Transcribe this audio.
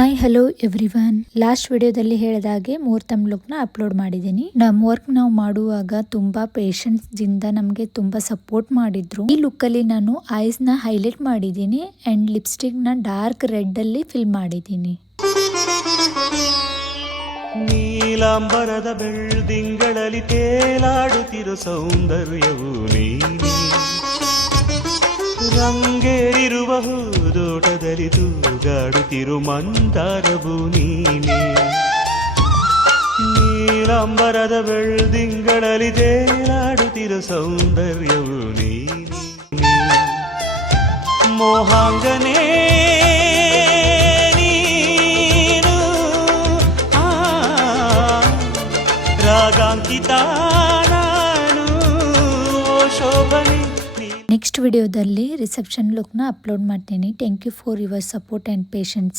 Hi hello everyone. Last ವಿಡಿಯೋದಲ್ಲಿ ಹೇಳಿದಾಗೆ ಮುಹೂರ್ತಂ ಲುಕ್ನ upload ಮಾಡಿದ್ದೀನಿ. ನಮ್ಮ ವರ್ಕ್ ನಾವು ಮಾಡುವಾಗ ತುಂಬಾ ಪೇಷನ್ಸ್ ದಿಂದ ನಮಗೆ ತುಂಬಾ ಸಪೋರ್ಟ್ ಮಾಡಿದ್ರು. ಈ ಲುಕ್ ಅಲ್ಲಿ ನಾನು ಐಸ್ ನ ಹೈಲೈಟ್ ಮಾಡಿದ್ದೀನಿ ಅಂಡ್ ಲಿಪ್ಸ್ಟಿಕ್ ನ ಡಾರ್ಕ್ ರೆಡ್ ಅಲ್ಲಿ ಫಿಲ್ ಮಾಡಿದ್ದೀನಿ. ನೀಲಾಂಬರದ ಬೆಳ್ದಿಂಗಳಲ್ಲಿ ತೇಲಾಡುತ್ತಿರೋ ಸೌಂದರ್ಯವು ನೀನೇ, ರಂಗೇರಿರುವ ಹೂದೋಟದಲ್ಲಿ ತೂಗಾಡುತ್ತಿರು ಮಂದಾರವು ನೀನೆ. ನೀಲಾಂಬರದ ಬೆಳ್ದಿಂಗಳಲ್ಲಿ ತೇಲಾಡುತ್ತಿರೋ ಸೌಂದರ್ಯವು ನೀನೆ, ಮೋಹಾಂಗನೇ ನೀನು, ರಾಗಾಂಕಿತ ನಾನು, ಶೋಭನೆ. ನೆಕ್ಸ್ಟ್ ವಿಡಿಯೋದಲ್ಲಿ ರಿಸೆಪ್ಷನ್ ಲುಕ್ ನ ಅಪ್ಲೋಡ್ ಮಾಡ್ತೀನಿ. Thank you for your support and patience.